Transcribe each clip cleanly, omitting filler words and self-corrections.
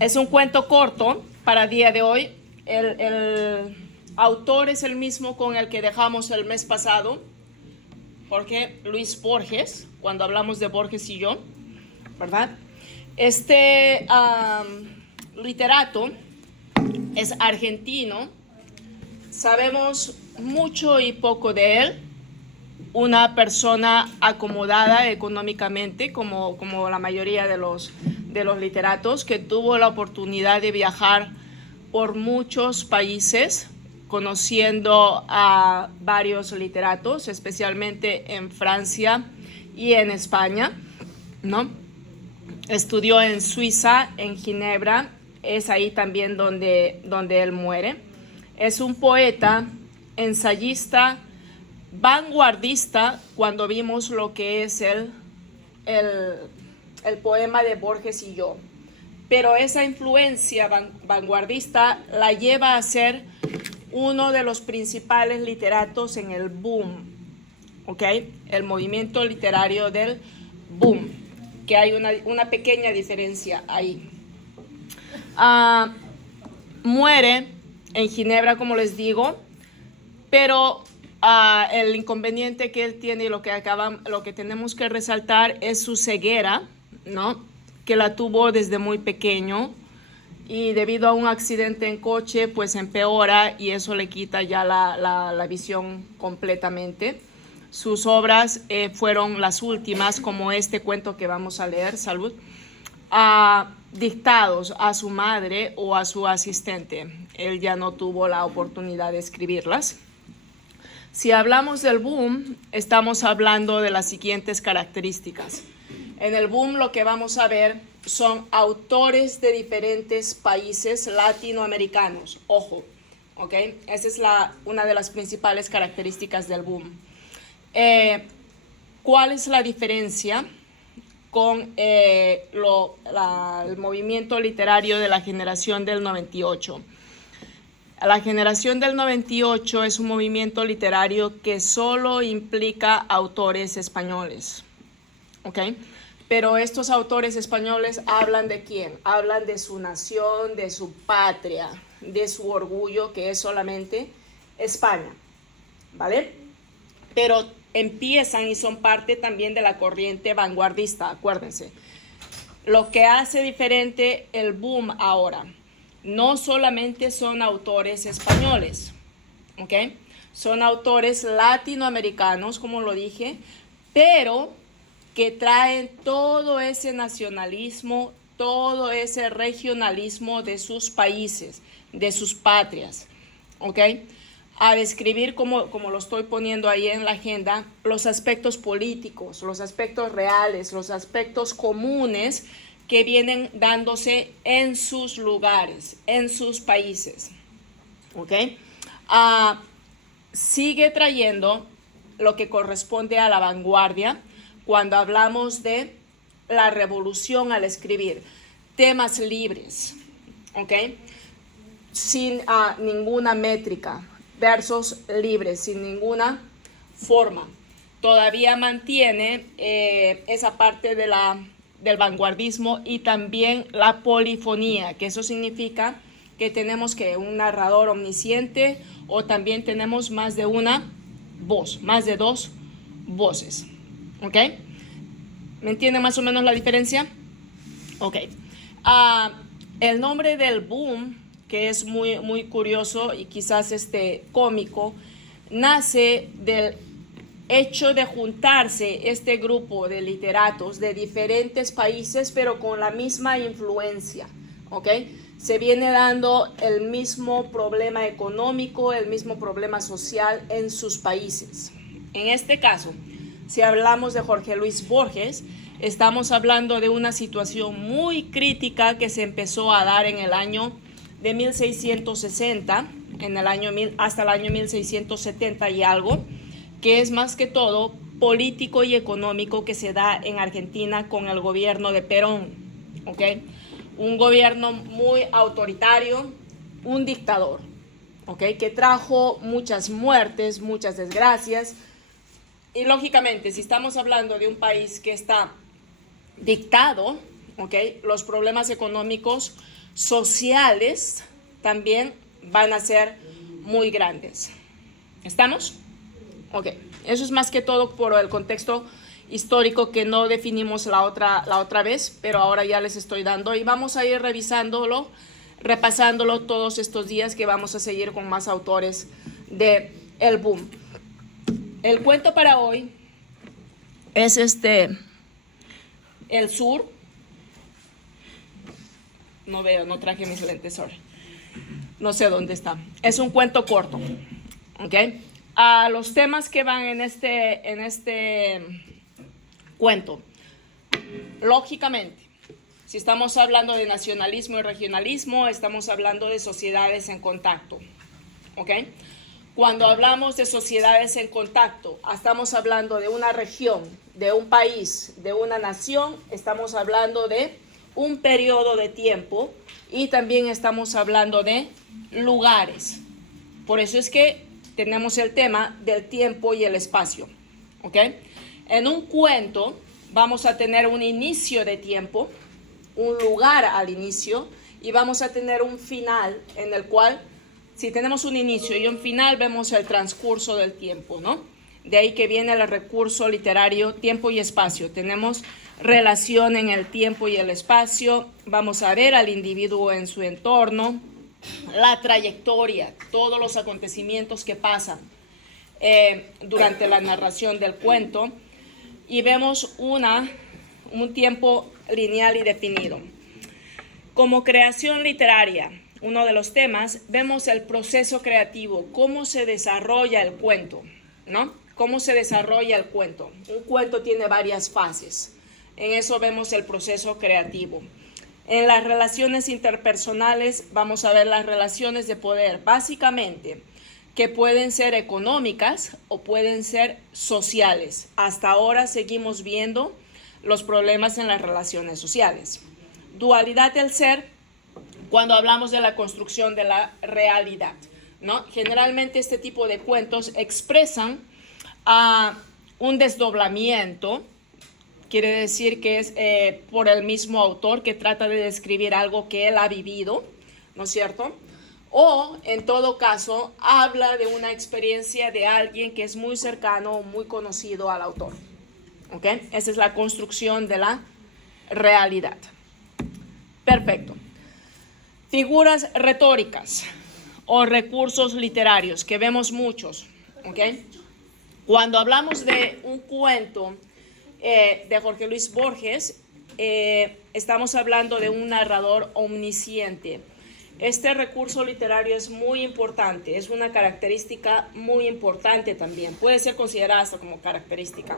Es un cuento corto para día de hoy. El autor es el mismo con el que dejamos el mes pasado, Jorge Luis Borges, cuando hablamos de Borges y yo, ¿verdad? Este literato es argentino. Sabemos mucho y poco de él. Una persona acomodada económicamente, como la mayoría de los literatos, que tuvo la oportunidad de viajar por muchos países, conociendo a varios literatos, especialmente en Francia y en España, ¿no? Estudió en Suiza, en Ginebra, es ahí también donde él muere. Es un poeta, ensayista, vanguardista, cuando vimos lo que es el poema de Borges y yo. Pero esa influencia vanguardista la lleva a ser uno de los principales literatos en el boom, ¿ok? El movimiento literario del boom, que hay una pequeña diferencia ahí. Muere en Ginebra, como les digo, pero el inconveniente que él tiene y lo que tenemos que resaltar es su ceguera, ¿no? Que la tuvo desde muy pequeño y debido a un accidente en coche pues empeora y eso le quita ya la visión completamente. Sus obras fueron las últimas, como este cuento que vamos a leer, salud, dictados a su madre o a su asistente. Él ya no tuvo la oportunidad de escribirlas. Si hablamos del boom, estamos hablando de las siguientes características. En el boom lo que vamos a ver son autores de diferentes países latinoamericanos. Ojo, ¿ok? Esa es una de las principales características del boom. ¿Cuál es la diferencia con el movimiento literario de la generación del 98? La generación del 98 es un movimiento literario que solo implica autores españoles, ¿ok? Pero estos autores españoles hablan de quién? Hablan de su nación, de su patria, de su orgullo, que es solamente España, ¿vale? Pero empiezan y son parte también de la corriente vanguardista, acuérdense. Lo que hace diferente el boom ahora, no solamente son autores españoles, ¿ok? Son autores latinoamericanos, como lo dije, pero que traen todo ese nacionalismo, todo ese regionalismo de sus países, de sus patrias, ¿ok? A describir, como lo estoy poniendo ahí en la agenda, los aspectos políticos, los aspectos reales, los aspectos comunes que vienen dándose en sus lugares, en sus países, ¿ok? Sigue trayendo lo que corresponde a la vanguardia cuando hablamos de la revolución al escribir, temas libres, ¿ok? Sin ninguna métrica, versos libres, sin ninguna forma. Todavía mantiene esa parte del vanguardismo y también la polifonía, que eso significa que tenemos un narrador omnisciente o también tenemos más de una voz, más de dos voces, ¿ok? ¿Me entienden más o menos la diferencia? Ok. El nombre del boom, que es muy, muy curioso y quizás cómico, nace del hecho de juntarse este grupo de literatos de diferentes países, pero con la misma influencia, ¿ok? Se viene dando el mismo problema económico, el mismo problema social en sus países. En este caso, si hablamos de Jorge Luis Borges, estamos hablando de una situación muy crítica que se empezó a dar en el año de 1660, hasta el año 1670 y algo, que es más que todo político y económico que se da en Argentina con el gobierno de Perón, ¿ok? Un gobierno muy autoritario, un dictador, ¿ok? Que trajo muchas muertes, muchas desgracias. Y lógicamente, si estamos hablando de un país que está dictado, ¿ok? Los problemas económicos sociales también van a ser muy grandes. ¿Estamos? Ok, eso es más que todo por el contexto histórico que no definimos la otra vez, pero ahora ya les estoy dando y vamos a ir revisándolo, repasándolo todos estos días que vamos a seguir con más autores de el boom. El cuento para hoy es El Sur. No veo, no traje mis lentes, sorry. No sé dónde está. Es un cuento corto, ¿ok? A los temas que van en este cuento, lógicamente, si estamos hablando de nacionalismo y regionalismo, estamos hablando de sociedades en contacto, ¿ok? Cuando hablamos de sociedades en contacto, estamos hablando de una región, de un país, de una nación, estamos hablando de un periodo de tiempo y también estamos hablando de lugares. Por eso es que tenemos el tema del tiempo y el espacio, ¿ok? En un cuento vamos a tener un inicio de tiempo, un lugar al inicio y vamos a tener un final en el cual, si tenemos un inicio y un final, vemos el transcurso del tiempo, ¿no? De ahí que viene el recurso literario tiempo y espacio. Tenemos relación en el tiempo y el espacio, vamos a ver al individuo en su entorno, la trayectoria, todos los acontecimientos que pasan durante la narración del cuento y vemos un tiempo lineal y definido. Como creación literaria, uno de los temas, vemos el proceso creativo, cómo se desarrolla el cuento, ¿no? Cómo se desarrolla el cuento. Un cuento tiene varias fases. En eso vemos el proceso creativo. En las relaciones interpersonales vamos a ver las relaciones de poder, básicamente, que pueden ser económicas o pueden ser sociales. Hasta ahora seguimos viendo los problemas en las relaciones sociales. Dualidad del ser, cuando hablamos de la construcción de la realidad, ¿no? Generalmente este tipo de cuentos expresan un desdoblamiento. Quiere decir que es por el mismo autor que trata de describir algo que él ha vivido, ¿no es cierto? O, en todo caso, habla de una experiencia de alguien que es muy cercano o muy conocido al autor, ¿ok? Esa es la construcción de la realidad. Perfecto. Figuras retóricas o recursos literarios, que vemos muchos, ¿ok? Cuando hablamos de un cuento de Jorge Luis Borges, estamos hablando de un narrador omnisciente. Este recurso literario es muy importante, es una característica muy importante también, puede ser considerada hasta como característica.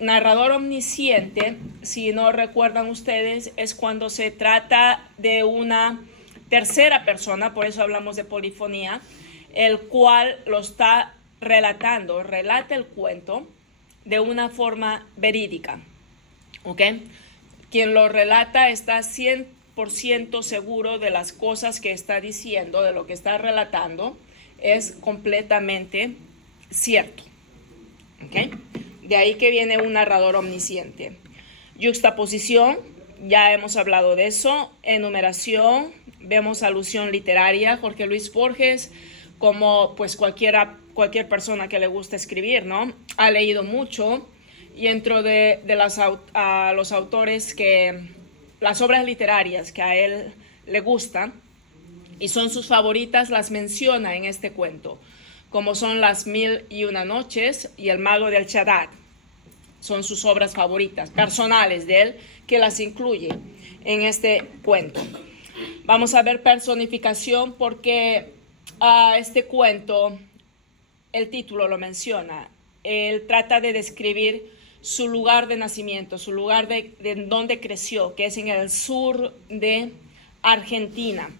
Narrador omnisciente, si no recuerdan ustedes, es cuando se trata de una tercera persona, por eso hablamos de polifonía, el cual lo está relatando, relata el cuento de una forma verídica, ¿ok? Quien lo relata está 100% seguro de las cosas que está diciendo, de lo que está relatando, es completamente cierto, ¿ok? De ahí que viene un narrador omnisciente. Yuxtaposición, ya hemos hablado de eso. Enumeración, vemos alusión literaria. Jorge Luis Borges, como pues cualquier persona que le gusta escribir, ¿no? Ha leído mucho y dentro de los autores que, las obras literarias que a él le gustan y son sus favoritas, las menciona en este cuento, como son Las Mil y Una Noches y El Mago del Chaddad. Son sus obras favoritas, personales de él, que las incluye en este cuento. Vamos a ver personificación porque este cuento, el título lo menciona. Él trata de describir su lugar de nacimiento, su lugar de donde creció, que es en el sur de Argentina.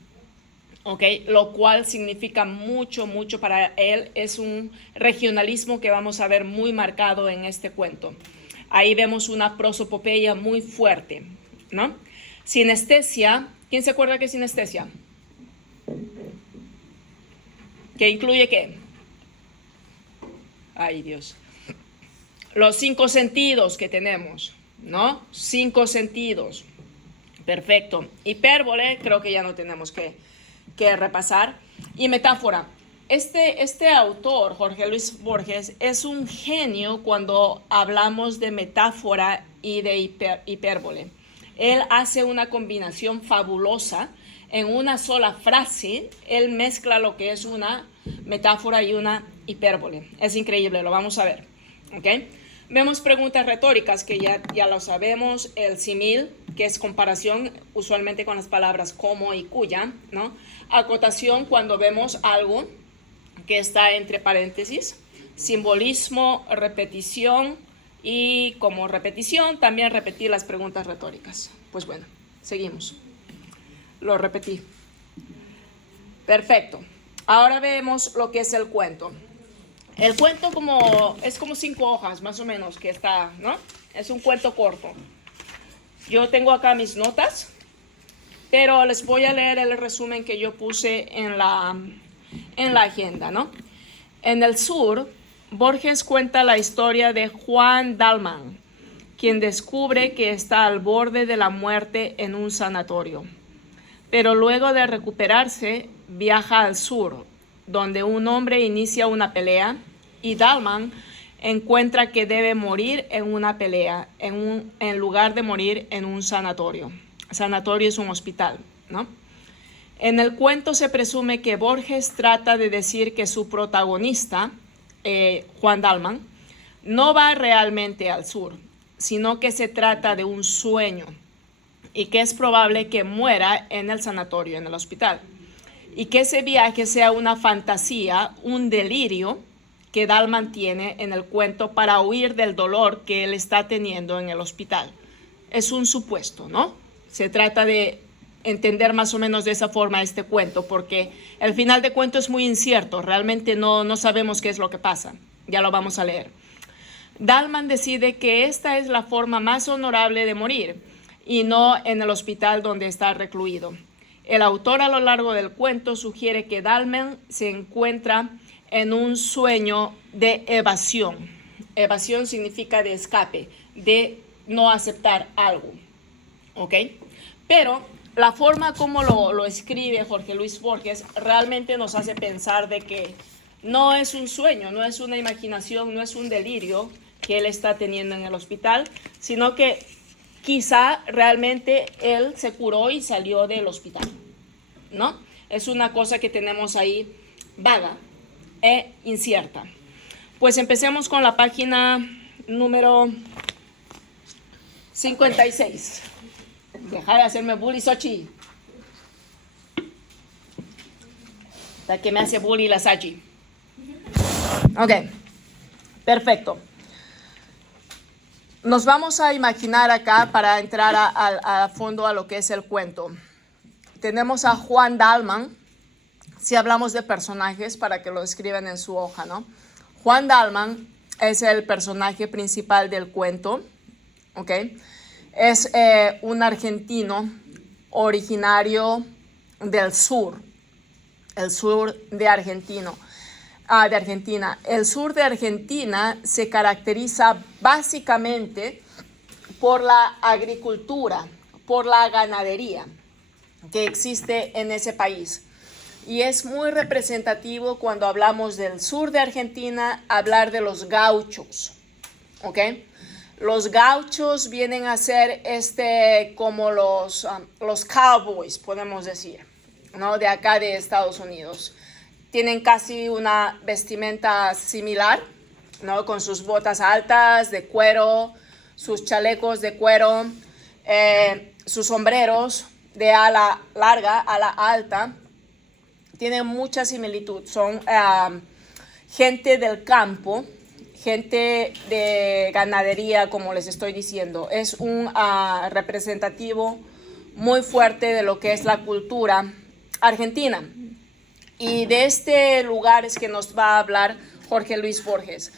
Okay, lo cual significa mucho para él. Es un regionalismo que vamos a ver muy marcado en este cuento. Ahí vemos una prosopopeya muy fuerte, ¿no? Sinestesia. ¿Quién se acuerda qué es sinestesia? ¿Qué incluye qué? Ay, Dios. Los 5 sentidos que tenemos, ¿no? 5 sentidos. Perfecto. Hipérbole, creo que ya no tenemos que repasar. Y metáfora. Este autor, Jorge Luis Borges, es un genio cuando hablamos de metáfora y de hipérbole. Él hace una combinación fabulosa en una sola frase. Él mezcla lo que es una metáfora y una hipérbole. Es increíble, lo vamos a ver. ¿Okay? Vemos preguntas retóricas que ya lo sabemos. El símil, que es comparación usualmente con las palabras como y cuya, ¿no? Acotación, cuando vemos algo que está entre paréntesis. Simbolismo, repetición, y como repetición también repetir las preguntas retóricas. Pues bueno, seguimos. Lo repetí. Perfecto. Ahora vemos lo que es el cuento. El cuento es como 5 hojas más o menos que está, ¿no? Es un cuento corto. Yo tengo acá mis notas, pero les voy a leer el resumen que yo puse en la agenda, ¿no? En el sur, Borges cuenta la historia de Juan Dalman, quien descubre que está al borde de la muerte en un sanatorio. Pero luego de recuperarse, viaja al sur, donde un hombre inicia una pelea y Dalman encuentra que debe morir en una pelea en lugar de morir en un sanatorio. Sanatorio es un hospital, ¿no? En el cuento se presume que Borges trata de decir que su protagonista, Juan Dalman, no va realmente al sur, sino que se trata de un sueño y que es probable que muera en el sanatorio, en el hospital, y que ese viaje sea una fantasía, un delirio que Dalman tiene en el cuento para huir del dolor que él está teniendo en el hospital. Es un supuesto, ¿no? Se trata de entender más o menos de esa forma este cuento, porque el final de cuento es muy incierto, realmente no sabemos qué es lo que pasa, ya lo vamos a leer. Dalman decide que esta es la forma más honorable de morir y no en el hospital donde está recluido. El autor a lo largo del cuento sugiere que Dalman se encuentra en un sueño de evasión. Evasión significa de escape, de no aceptar algo, ¿ok? Pero la forma como lo escribe Jorge Luis Borges realmente nos hace pensar de que no es un sueño, no es una imaginación, no es un delirio que él está teniendo en el hospital, sino que quizá realmente él se curó y salió del hospital, ¿no? Es una cosa que tenemos ahí vaga e incierta. Pues empecemos con la página número 56. Deja de hacerme bully, Sochi. La que me hace bully la Sachi. Ok, perfecto. Nos vamos a imaginar acá para entrar a fondo a lo que es el cuento. Tenemos a Juan Dalman, si hablamos de personajes para que lo escriban en su hoja, ¿no? Juan Dalman es el personaje principal del cuento, ¿ok? Es un argentino originario del sur, el sur de Argentina. El sur de Argentina se caracteriza básicamente por la agricultura, por la ganadería que existe en ese país. Y es muy representativo cuando hablamos del sur de Argentina, hablar de los gauchos, ¿ok? Los gauchos vienen a ser como los cowboys, podemos decir, ¿no? De acá de Estados Unidos. Tienen casi una vestimenta similar, ¿no? Con sus botas altas de cuero, sus chalecos de cuero, sus sombreros de ala larga, ala alta. Tienen mucha similitud. Son gente del campo, gente de ganadería, como les estoy diciendo. Es un representativo muy fuerte de lo que es la cultura argentina. Y de este lugar es que nos va a hablar Jorge Luis Borges.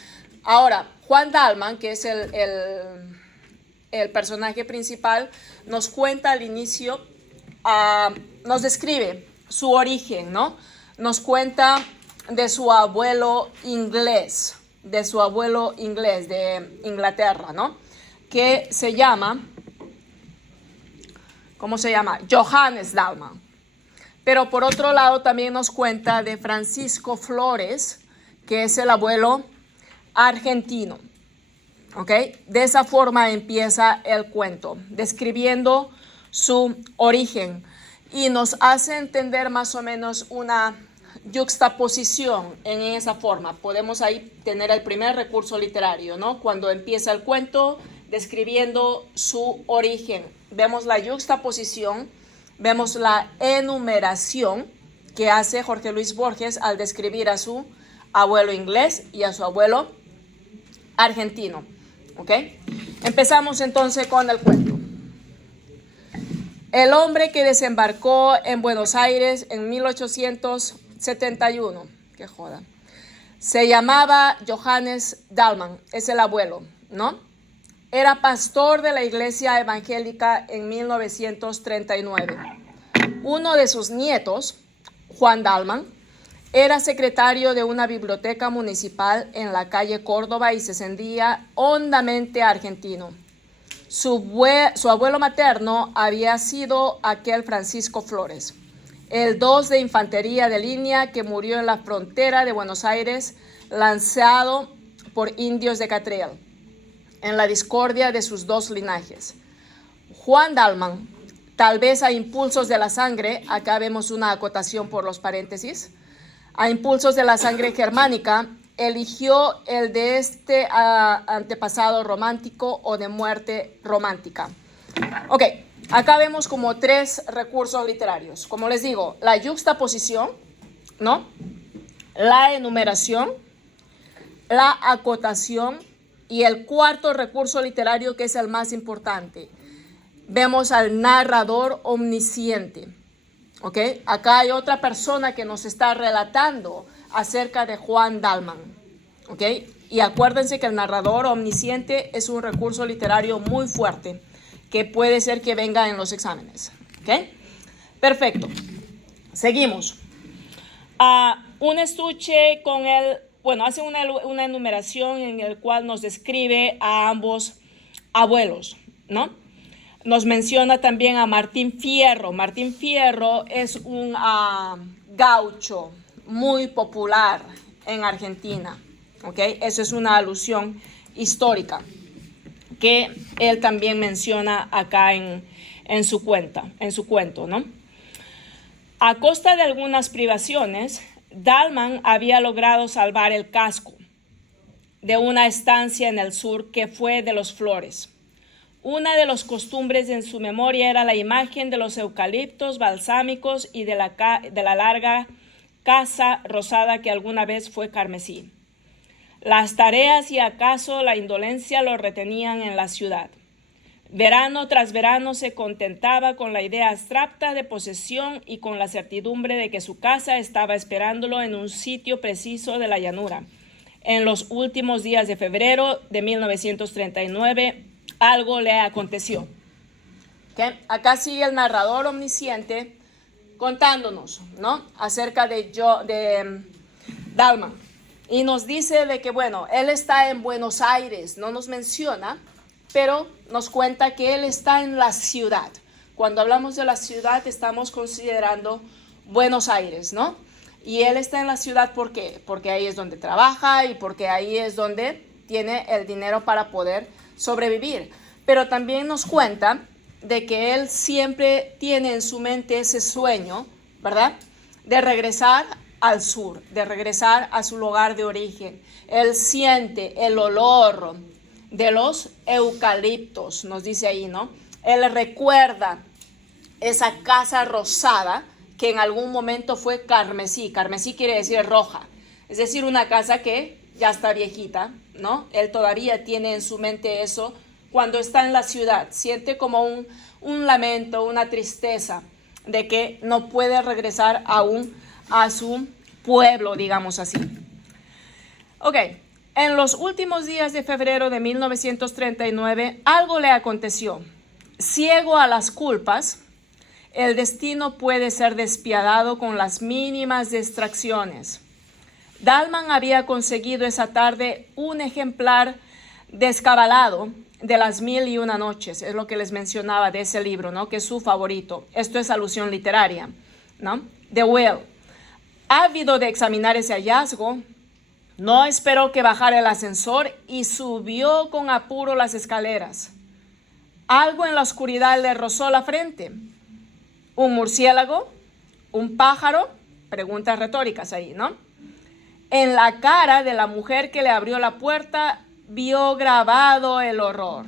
Ahora, Juan Dalman, que es el personaje principal, nos cuenta al inicio, nos describe su origen, ¿no? Nos cuenta de su abuelo inglés, de Inglaterra, ¿no? Que se llama ¿cómo se llama? Johannes Dallmann. Pero por otro lado también nos cuenta de Francisco Flores, que es el abuelo argentino. ¿Ok? De esa forma empieza el cuento, describiendo su origen y nos hace entender más o menos una yuxtaposición en esa forma. Podemos ahí tener el primer recurso literario, ¿no? Cuando empieza el cuento describiendo su origen. Vemos la yuxtaposición, vemos la enumeración que hace Jorge Luis Borges al describir a su abuelo inglés y a su abuelo argentino. ¿Ok? Empezamos entonces con el cuento. El hombre que desembarcó en Buenos Aires en 1871, qué joda, se llamaba Johannes Dallmann, es el abuelo, ¿no? Era pastor de la iglesia evangélica en 1939. Uno de sus nietos, Juan Dallmann, era secretario de una biblioteca municipal en la calle Córdoba y se sentía hondamente argentino. Su abuelo materno había sido aquel Francisco Flores, el 2 de infantería de línea que murió en la frontera de Buenos Aires, lanzado por indios de Catriel, en la discordia de sus dos linajes. Juan Dallmann, tal vez a impulsos de la sangre, acá vemos una acotación por los paréntesis, a impulsos de la sangre germánica, eligió el de este antepasado romántico o de muerte romántica. Ok, acá vemos como tres recursos literarios. Como les digo, la yuxtaposición, ¿no? La enumeración, la acotación y el cuarto recurso literario, que es el más importante. Vemos al narrador omnisciente. ¿Ok? Acá hay otra persona que nos está relatando acerca de Juan Dallmann. ¿Ok? Y acuérdense que el narrador omnisciente es un recurso literario muy fuerte que puede ser que venga en los exámenes. ¿Ok? Perfecto. Seguimos. Un estuche con el, bueno, hace una enumeración en el cual nos describe a ambos abuelos, ¿no? Nos menciona también a Martín Fierro. Martín Fierro es un gaucho muy popular en Argentina. ¿Okay? Eso es una alusión histórica que él también menciona acá en su cuento, ¿no? A costa de algunas privaciones, Dallmann había logrado salvar el casco de una estancia en el sur que fue de los Flores. Una de las costumbres en su memoria era la imagen de los eucaliptos balsámicos y de la larga casa rosada que alguna vez fue carmesí. Las tareas y acaso la indolencia lo retenían en la ciudad. Verano tras verano se contentaba con la idea abstracta de posesión y con la certidumbre de que su casa estaba esperándolo en un sitio preciso de la llanura. En los últimos días de febrero de 1939, algo le aconteció. ¿Okay? Acá sigue el narrador omnisciente contándonos, ¿no? Acerca de Dallmann. Y nos dice de que, bueno, él está en Buenos Aires, no nos menciona, pero nos cuenta que él está en la ciudad. Cuando hablamos de la ciudad, estamos considerando Buenos Aires, ¿no? Y él está en la ciudad, ¿por qué? Porque ahí es donde trabaja y porque ahí es donde tiene el dinero para poder sobrevivir. Pero también nos cuenta de que él siempre tiene en su mente ese sueño, ¿verdad? De regresar al sur, de regresar a su lugar de origen. Él siente el olor de los eucaliptos, nos dice ahí, ¿no? Él recuerda esa casa rosada que en algún momento fue carmesí. Carmesí quiere decir roja, es decir, una casa que ya está viejita, ¿no? Él todavía tiene en su mente eso cuando está en la ciudad. Siente como un lamento, una tristeza de que no puede regresar aún a su pueblo, digamos así. Ok, en los últimos días de febrero de 1939, algo le aconteció. Ciego a las culpas, el destino puede ser despiadado con las mínimas distracciones. Dallmann había conseguido esa tarde un ejemplar descabalado de las 1001 noches, es lo que les mencionaba de ese libro, ¿no? Que es su favorito. Esto es alusión literaria, ¿no? De Will. Ávido de examinar ese hallazgo, no esperó que bajara el ascensor y subió con apuro las escaleras. Algo en la oscuridad le rozó la frente. ¿Un murciélago? ¿Un pájaro? Preguntas retóricas ahí, ¿no? En la cara de la mujer que le abrió la puerta vio grabado el horror,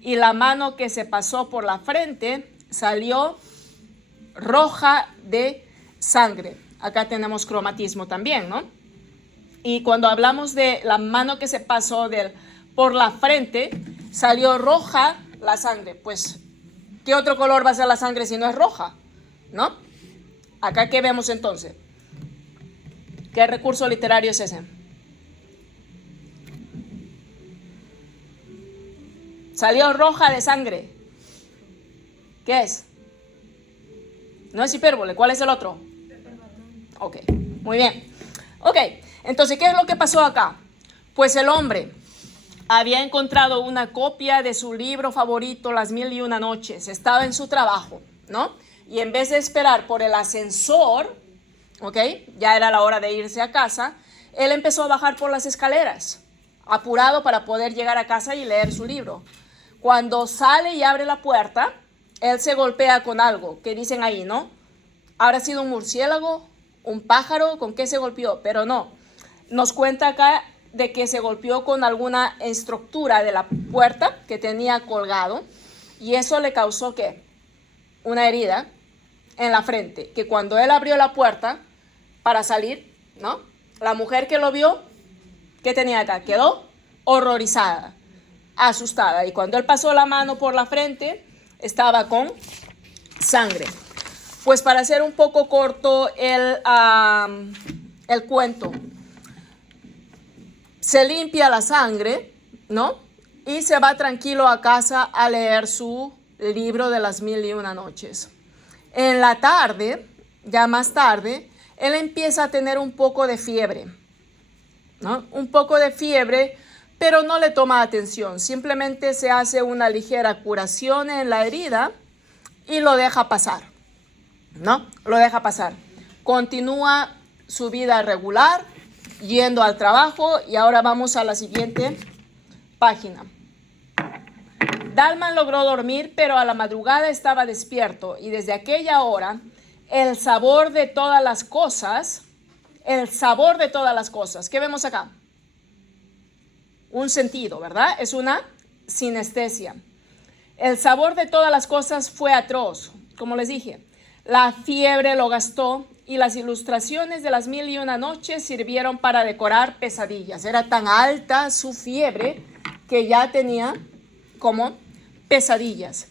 y la mano que se pasó por la frente salió roja de sangre. Acá tenemos cromatismo también, ¿no? Y cuando hablamos de la mano que se pasó por la frente, salió roja la sangre. Pues, ¿qué otro color va a ser la sangre si no es roja? ¿No? Acá, ¿qué vemos entonces? ¿Qué recurso literario es ese? Salió roja de sangre. ¿Qué es? No es hipérbole. ¿Cuál es el otro? Ok, muy bien. Ok, entonces, ¿qué es lo que pasó acá? Pues el hombre había encontrado una copia de su libro favorito, Las 1001 noches. Estaba en su trabajo, ¿no? Y en vez de esperar por el ascensor, ok, ya era la hora de irse a casa, él empezó a bajar por las escaleras, apurado para poder llegar a casa y leer su libro. Cuando sale y abre la puerta, él se golpea con algo, que dicen ahí, ¿no? ¿Habrá sido un murciélago? ¿Un pájaro? ¿Con qué se golpeó? Pero no. Nos cuenta acá de que se golpeó con alguna estructura de la puerta que tenía colgado, y eso le causó, ¿qué? Una herida en la frente, que cuando él abrió la puerta para salir, ¿no? La mujer que lo vio, ¿qué tenía acá? Quedó horrorizada, asustada, y cuando él pasó la mano por la frente, estaba con sangre. Pues para hacer un poco corto el cuento, se limpia la sangre, ¿no? Y se va tranquilo a casa a leer su libro de las 1001 noches. En la tarde, ya más tarde, él empieza a tener un poco de fiebre, ¿no? Un poco de fiebre, pero no le toma atención. Simplemente se hace una ligera curación en la herida y lo deja pasar, ¿no? Lo deja pasar. Continúa su vida regular, yendo al trabajo, y ahora vamos a la siguiente página. Dalman logró dormir, pero a la madrugada estaba despierto, y desde aquella hora el sabor de todas las cosas, ¿qué vemos acá? Un sentido, ¿verdad? Es una sinestesia. El sabor de todas las cosas fue atroz, como les dije. La fiebre lo gastó, y las ilustraciones de las 1001 noches sirvieron para decorar pesadillas. Era tan alta su fiebre que ya tenía como pesadillas.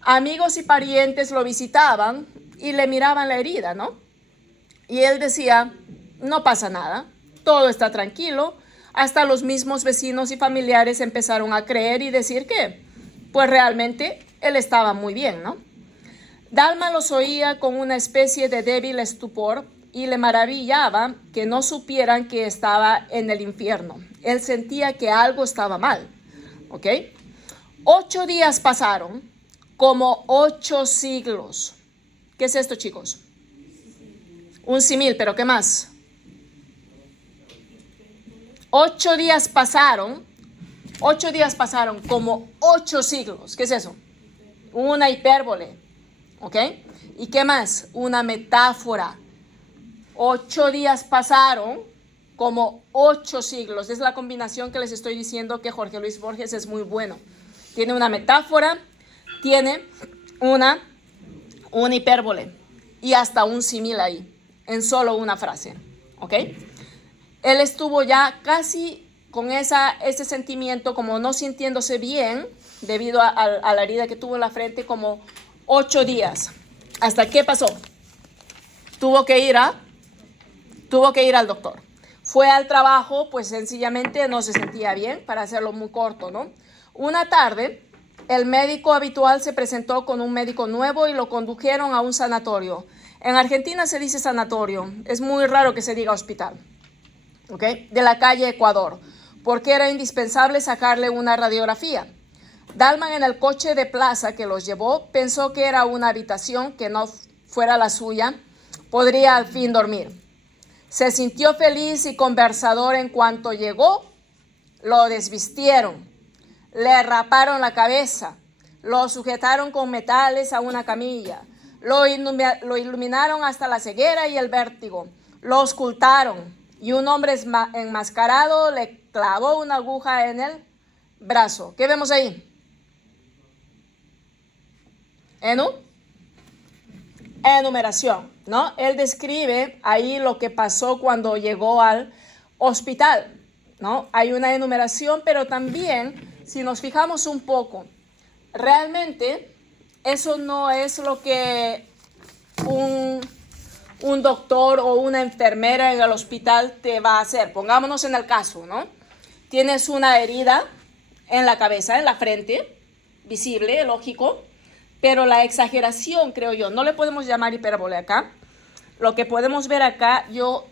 Amigos y parientes lo visitaban y le miraban la herida, ¿no? Y él decía, no pasa nada, todo está tranquilo. Hasta los mismos vecinos y familiares empezaron a creer y decir que, pues realmente, él estaba muy bien, ¿no? Dalman los oía con una especie de débil estupor, y le maravillaba que no supieran que estaba en el infierno. Él sentía que algo estaba mal, ¿ok? 8 días pasaron, como 8 siglos. ¿Qué es esto, chicos? Un símil, pero ¿qué más? 8 días pasaron como 8 siglos. ¿Qué es eso? Una hipérbole, ¿ok? ¿Y qué más? Una metáfora. 8 días pasaron como 8 siglos. Es la combinación que les estoy diciendo que Jorge Luis Borges es muy bueno. Tiene una metáfora, tiene una hipérbole y hasta un símil ahí, en solo una frase, ¿ok? Él estuvo ya casi con ese sentimiento, como no sintiéndose bien, debido a la herida que tuvo en la frente, como 8 días. ¿Hasta qué pasó? Tuvo que ir al doctor. Fue al trabajo, pues sencillamente no se sentía bien, para hacerlo muy corto, ¿no? Una tarde, el médico habitual se presentó con un médico nuevo y lo condujeron a un sanatorio. En Argentina se dice sanatorio, es muy raro que se diga hospital, ¿ok? De la calle Ecuador, porque era indispensable sacarle una radiografía. Dalman, en el coche de plaza que los llevó, pensó que era una habitación que no fuera la suya. Podría al fin dormir. Se sintió feliz y conversador en cuanto llegó. Lo desvistieron, le raparon la cabeza, lo sujetaron con metales a una camilla, lo iluminaron hasta la ceguera y el vértigo, lo auscultaron y un hombre enmascarado le clavó una aguja en el brazo. ¿Qué vemos ahí? Enumeración, ¿no? Él describe ahí lo que pasó cuando llegó al hospital, ¿no? Hay una enumeración, pero también, si nos fijamos un poco, realmente eso no es lo que un doctor o una enfermera en el hospital te va a hacer. Pongámonos en el caso, ¿no? Tienes una herida en la cabeza, en la frente, visible, lógico, pero la exageración, creo yo, no le podemos llamar hipérbole acá. Lo que podemos ver acá, yo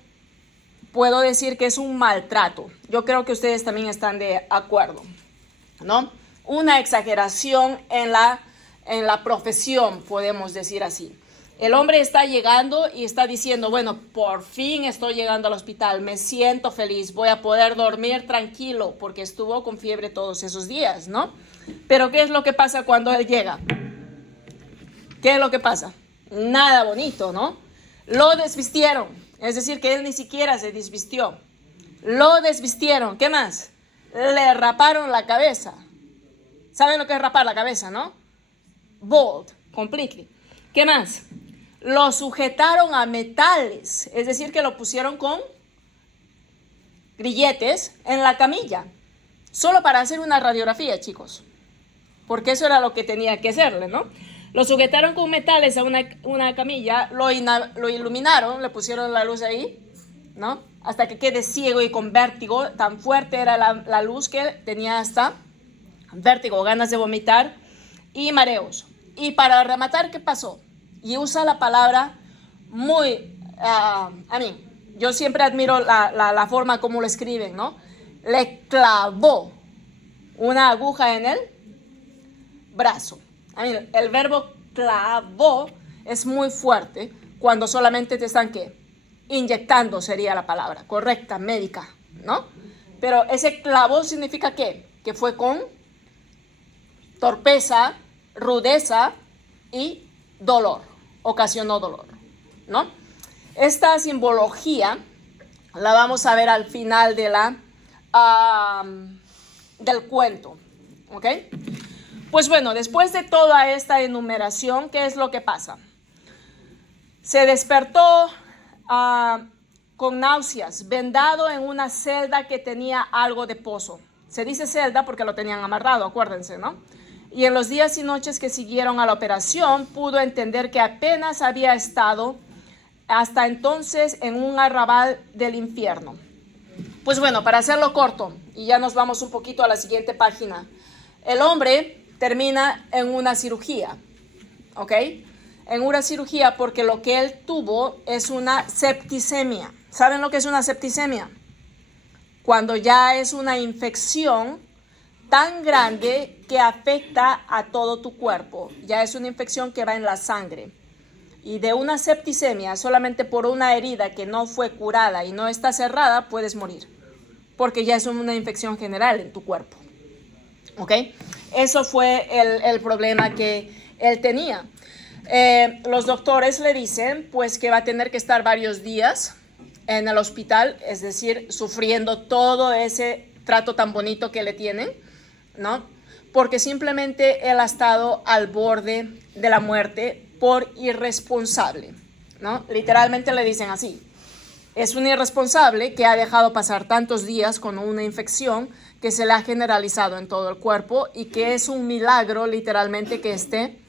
puedo decir que es un maltrato. Yo creo que ustedes también están de acuerdo, ¿no? Una exageración en la profesión, podemos decir así. El hombre está llegando y está diciendo, bueno, por fin estoy llegando al hospital, me siento feliz, voy a poder dormir tranquilo, porque estuvo con fiebre todos esos días, ¿no? Pero ¿qué es lo que pasa cuando él llega? ¿Qué es lo que pasa? Nada bonito, ¿no? Lo desvistieron, es decir, que él ni siquiera se desvistió. Lo desvistieron, ¿qué más? Le raparon la cabeza. ¿Saben lo que es rapar la cabeza, no? Bald, completely. ¿Qué más? Lo sujetaron a metales, es decir, que lo pusieron con grilletes en la camilla, solo para hacer una radiografía, chicos, porque eso era lo que tenía que hacerle, ¿no? Lo sujetaron con metales a una camilla, lo iluminaron, le pusieron la luz ahí, ¿no? Hasta que quede ciego y con vértigo. Tan fuerte era la luz que tenía hasta vértigo, ganas de vomitar y mareos. Y para rematar, ¿qué pasó? Y usa la palabra muy, yo siempre admiro la forma como lo escriben, ¿no? Le clavó una aguja en el brazo. El verbo clavó es muy fuerte cuando solamente te están, ¿qué? Inyectando sería la palabra correcta, médica, ¿no? Pero ese clavó significa ¿qué? Que fue con torpeza, rudeza y dolor, ocasionó dolor, ¿no? Esta simbología la vamos a ver al final de del cuento, ¿ok? Pues bueno, después de toda esta enumeración, ¿qué es lo que pasa? Se despertó con náuseas, vendado en una celda que tenía algo de pozo. Se dice celda porque lo tenían amarrado, acuérdense, ¿no? Y en los días y noches que siguieron a la operación, pudo entender que apenas había estado hasta entonces en un arrabal del infierno. Pues bueno, para hacerlo corto, y ya nos vamos un poquito a la siguiente página, el hombre termina en una cirugía, ¿ok? En una cirugía porque lo que él tuvo es una septicemia. ¿Saben lo que es una septicemia? Cuando ya es una infección tan grande que afecta a todo tu cuerpo. Ya es una infección que va en la sangre. Y de una septicemia, solamente por una herida que no fue curada y no está cerrada, puedes morir. Porque ya es una infección general en tu cuerpo. ¿Ok? Eso fue el problema que él tenía. Los doctores le dicen pues que va a tener que estar varios días en el hospital, es decir, sufriendo todo ese trato tan bonito que le tienen, ¿no? Porque simplemente él ha estado al borde de la muerte por irresponsable, ¿no? Literalmente le dicen así. Es un irresponsable que ha dejado pasar tantos días con una infección que se le ha generalizado en todo el cuerpo y que es un milagro literalmente que esté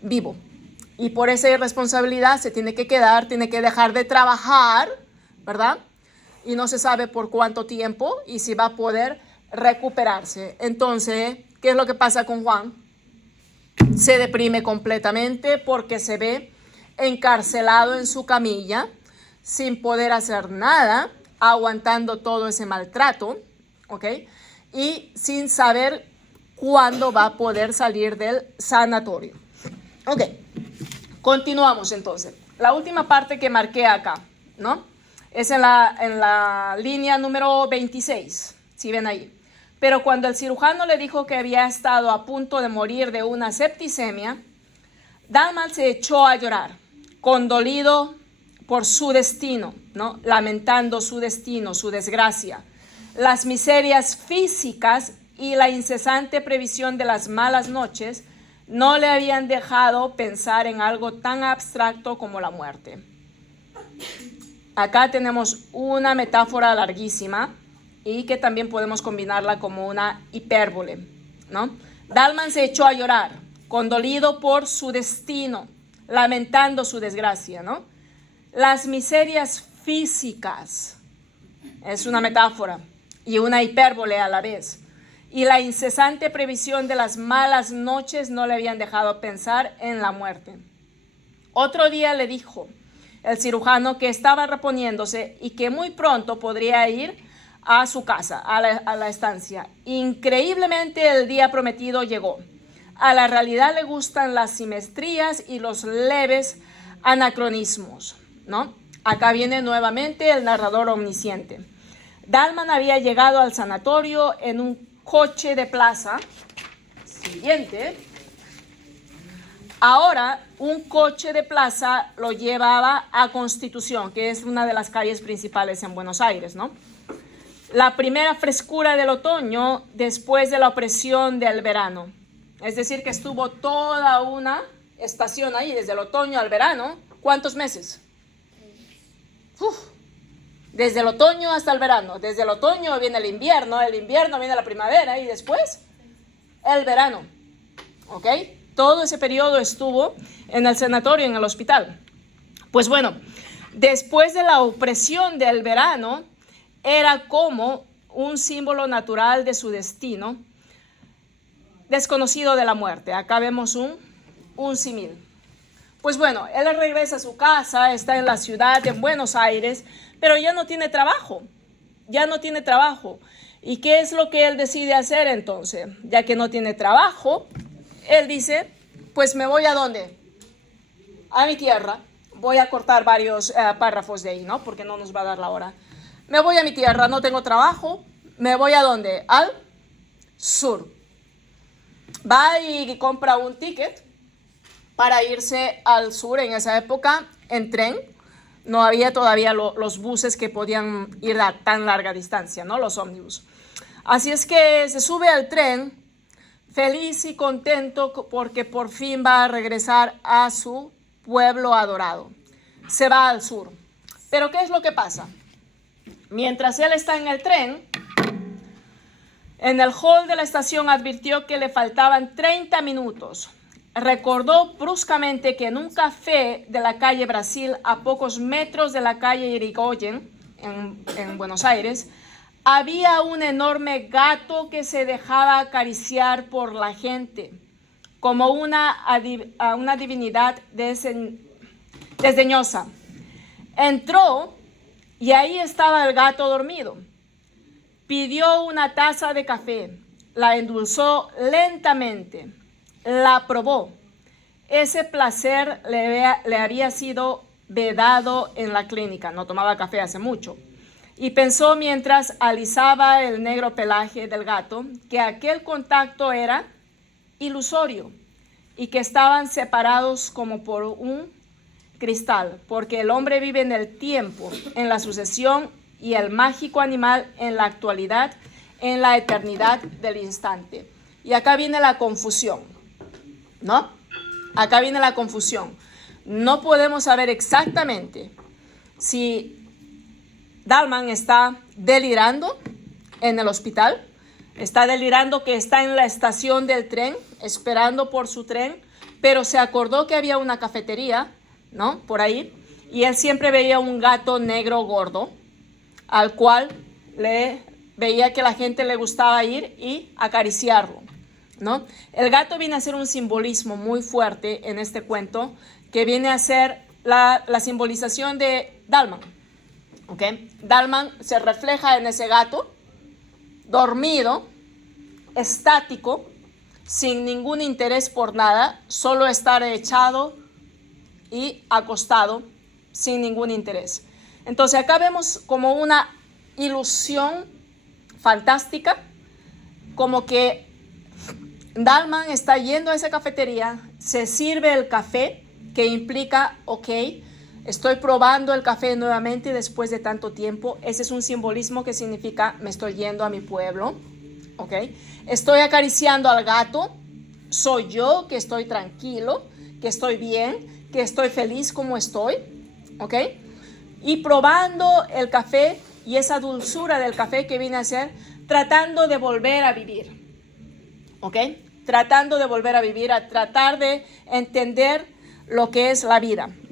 vivo. Y por esa irresponsabilidad se tiene que quedar, tiene que dejar de trabajar, ¿verdad? Y no se sabe por cuánto tiempo y si va a poder recuperarse. Entonces, ¿qué es lo que pasa con Juan? Se deprime completamente porque se ve encarcelado en su camilla, sin poder hacer nada, aguantando todo ese maltrato, ¿ok? Y sin saber cuándo va a poder salir del sanatorio. Ok, continuamos entonces. La última parte que marqué acá, ¿no? Es en la línea número 26, si ven ahí. Pero cuando el cirujano le dijo que había estado a punto de morir de una septicemia, Dalman se echó a llorar, condolido por su destino, ¿no? Lamentando su destino, su desgracia, las miserias físicas y la incesante previsión de las malas noches no le habían dejado pensar en algo tan abstracto como la muerte. Acá tenemos una metáfora larguísima y que también podemos combinarla como una hipérbole, ¿no? Dalman se echó a llorar, condolido por su destino, lamentando su desgracia, ¿no? Las miserias físicas es una metáfora y una hipérbole a la vez. Y la incesante previsión de las malas noches no le habían dejado pensar en la muerte. Otro día le dijo el cirujano que estaba reponiéndose y que muy pronto podría ir a su casa, a la estancia. Increíblemente el día prometido llegó. A la realidad le gustan las simetrías y los leves anacronismos, ¿no? Acá viene nuevamente el narrador omnisciente. Dalman había llegado al sanatorio en un coche de plaza. Siguiente. Ahora, un coche de plaza lo llevaba a Constitución, que es una de las calles principales en Buenos Aires, ¿no? La primera frescura del otoño después de la opresión del verano. Es decir, que estuvo toda una estación ahí, desde el otoño al verano. ¿Cuántos meses? Desde el otoño hasta el verano. Desde el otoño viene el invierno viene la primavera y después el verano. ¿Ok? Todo ese periodo estuvo en el sanatorio, en el hospital. Pues bueno, después de la opresión del verano, era como un símbolo natural de su destino, desconocido de la muerte. Acá vemos un símil. Pues bueno, él regresa a su casa, está en la ciudad de Buenos Aires, pero ya no tiene trabajo. ¿Y qué es lo que él decide hacer entonces? Ya que no tiene trabajo, él dice, pues me voy ¿a dónde? A mi tierra. Voy a cortar varios párrafos de ahí, ¿no? Porque no nos va a dar la hora. Me voy a mi tierra, no tengo trabajo. ¿Me voy a dónde? Al sur. Va y compra un ticket para irse al sur en esa época en tren. No había todavía los buses que podían ir a tan larga distancia, ¿no? Los ómnibus. Así es que se sube al tren, feliz y contento porque por fin va a regresar a su pueblo adorado. Se va al sur. Pero ¿qué es lo que pasa? Mientras él está en el tren, en el hall de la estación advirtió que le faltaban 30 minutos. Recordó bruscamente que en un café de la calle Brasil, a pocos metros de la calle Irigoyen, en Buenos Aires, había un enorme gato que se dejaba acariciar por la gente, como una divinidad desdeñosa. Entró y ahí estaba el gato dormido. Pidió una taza de café, la endulzó lentamente, la probó. Ese placer le había sido vedado en la clínica, no tomaba café hace mucho. Y pensó mientras alisaba el negro pelaje del gato que aquel contacto era ilusorio y que estaban separados como por un cristal, porque el hombre vive en el tiempo, en la sucesión, y el mágico animal en la actualidad, en la eternidad del instante. Y acá viene la confusión, ¿no? Acá viene la confusión. No podemos saber exactamente si Dalman está delirando en el hospital, está delirando que está en la estación del tren, esperando por su tren, pero se acordó que había una cafetería, ¿no? Por ahí, y él siempre veía un gato negro gordo, al cual le veía que la gente le gustaba ir y acariciarlo, ¿no? El gato viene a ser un simbolismo muy fuerte en este cuento, que viene a ser la simbolización de Dalman, ¿ok? Dalman se refleja en ese gato, dormido, estático, sin ningún interés por nada, solo estar echado y acostado sin ningún interés. Entonces acá vemos como una ilusión fantástica, como que Dalman está yendo a esa cafetería, se sirve el café, que implica, ok, estoy probando el café nuevamente después de tanto tiempo. Ese es un simbolismo que significa me estoy yendo a mi pueblo, ok. Estoy acariciando al gato, soy yo que estoy tranquilo, que estoy bien, que estoy feliz como estoy, ok. Y probando el café y esa dulzura del café que vine a hacer, tratando de volver a vivir, ¿ok? Tratando de volver a vivir, a tratar de entender lo que es la vida.